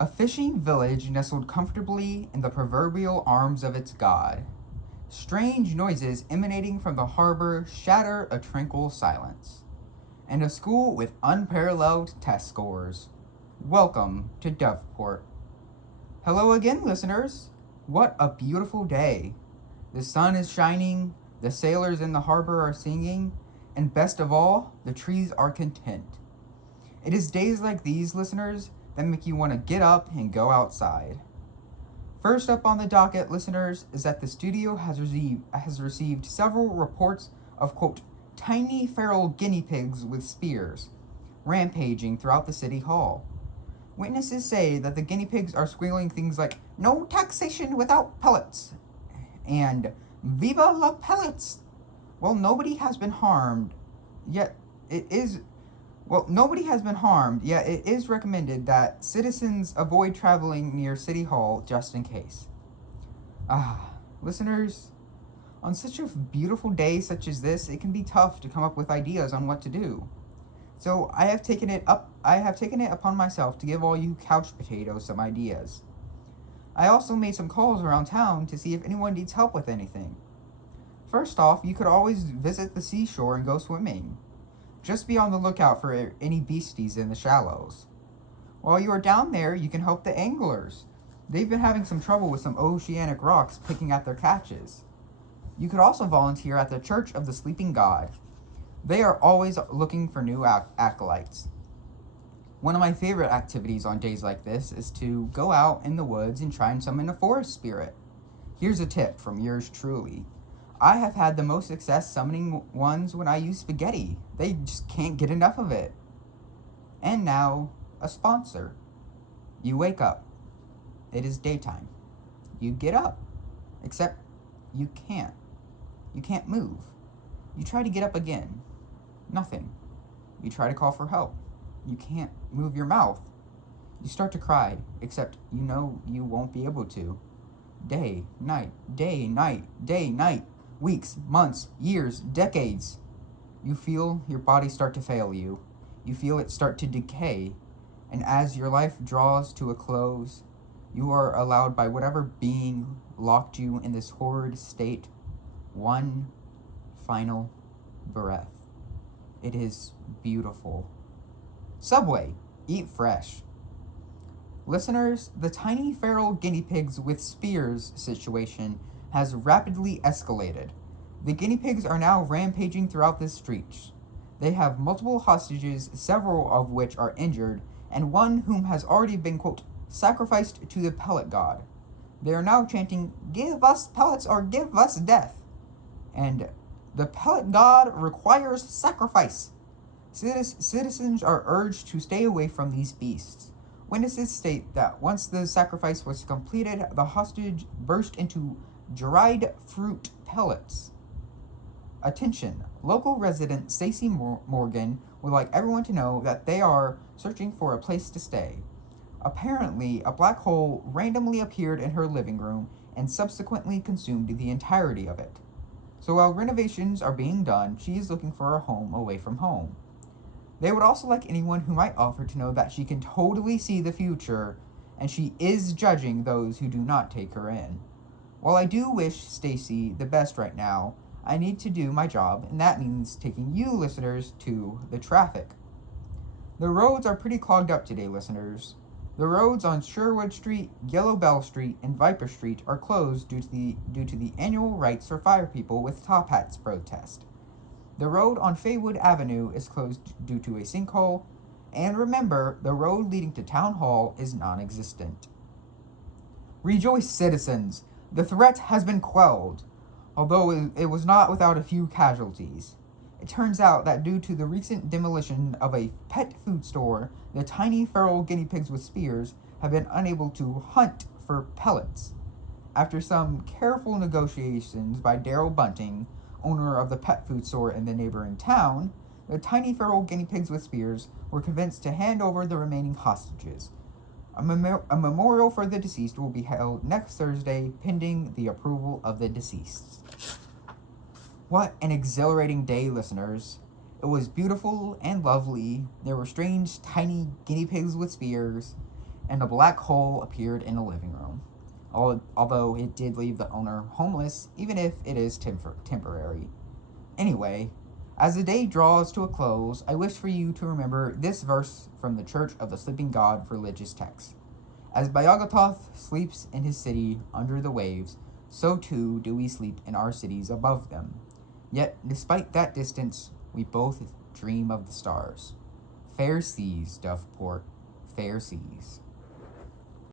A fishing village nestled comfortably in the proverbial arms of its god. Strange noises emanating from the harbor shatter a tranquil silence. And a school with unparalleled test scores. Welcome to DOVEPORT. Hello again, listeners. What a beautiful day. The sun is shining, the sailors in the harbor are singing, and best of all, the trees are content. It is days like these, listeners, that make you want to get up and go outside. First up on the docket, listeners, is that the studio has received several reports of, quote, tiny feral guinea pigs with spears, rampaging throughout the city hall. Witnesses say that the guinea pigs are squealing things like, no taxation without pellets, and Viva la pellets! Well, nobody has been harmed, yet it is nobody has been harmed, yet it is recommended that citizens avoid traveling near City Hall just in case. Listeners, on such a beautiful day such as this, it can be tough to come up with ideas on what to do. So I have taken it upon myself to give all you couch potatoes some ideas. I also made some calls around town to see if anyone needs help with anything. First off, you could always visit the seashore and go swimming. Just be on the lookout for any beasties in the shallows. While you are down there, you can help the anglers. They've been having some trouble with some oceanic rocks picking at their catches. You could also volunteer at the Church of the Sleeping God. They are always looking for new acolytes. One of my favorite activities on days like this is to go out in the woods and try and summon a forest spirit. Here's a tip from yours truly. I have had the most success summoning ones when I use spaghetti. They just can't get enough of it. And now, a sponsor. You wake up. It is daytime. You get up. Except you can't. You can't move. You try to get up again. Nothing. You try to call for help. You can't move your mouth. You start to cry, except you know you won't be able to. Day, night, day, night, day, night. Weeks, months, years, decades. You feel your body start to fail you. You feel it start to decay. And as your life draws to a close, you are allowed by whatever being locked you in this horrid state one final breath. It is beautiful. Subway, eat fresh. Listeners, the tiny feral guinea pigs with spears situation has rapidly escalated. The guinea pigs are now rampaging throughout the streets. They have multiple hostages, several of which are injured, and one whom has already been, quote, sacrificed to the pellet god. They are now chanting, give us pellets or give us death. And the pellet god requires sacrifice. Citizens are urged to stay away from these beasts. Witnesses state that once the sacrifice was completed, the hostage burst into dried fruit pellets. Attention, local resident Stacy Morgan would like everyone to know that they are searching for a place to stay. Apparently, a black hole randomly appeared in her living room and subsequently consumed the entirety of it. So while renovations are being done, she is looking for a home away from home. They would also like anyone who might offer to know that she can totally see the future, and she is judging those who do not take her in. While I do wish Stacy the best right now, I need to do my job, and that means taking you listeners to the traffic. The roads are pretty clogged up today, listeners. The roads on Sherwood Street, Yellow Bell Street, and Viper Street are closed due to the annual Rights for Fire People with Top Hats protest. The road on Faywood Avenue is closed due to a sinkhole, and remember, the road leading to Town Hall is non-existent. Rejoice, citizens! The threat has been quelled, although it was not without a few casualties. It turns out that due to the recent demolition of a pet food store, the tiny feral guinea pigs with spears have been unable to hunt for pellets. After some careful negotiations by Daryl Bunting, owner of the pet food store in the neighboring town, the tiny feral guinea pigs with spears were convinced to hand over the remaining hostages. A memorial for the deceased will be held next Thursday, pending the approval of the deceased. What an exhilarating day, listeners. It was beautiful and lovely. There were strange, tiny guinea pigs with spears, and a black hole appeared in the living room. Although it did leave the owner homeless, even if it is temporary. Anyway, as the day draws to a close, I wish for you to remember this verse from the Church of the Sleeping God religious text. As Bayagatoth sleeps in his city under the waves, so too do we sleep in our cities above them. Yet, despite that distance, we both dream of the stars. Fair seas, DOVEPORT, fair seas.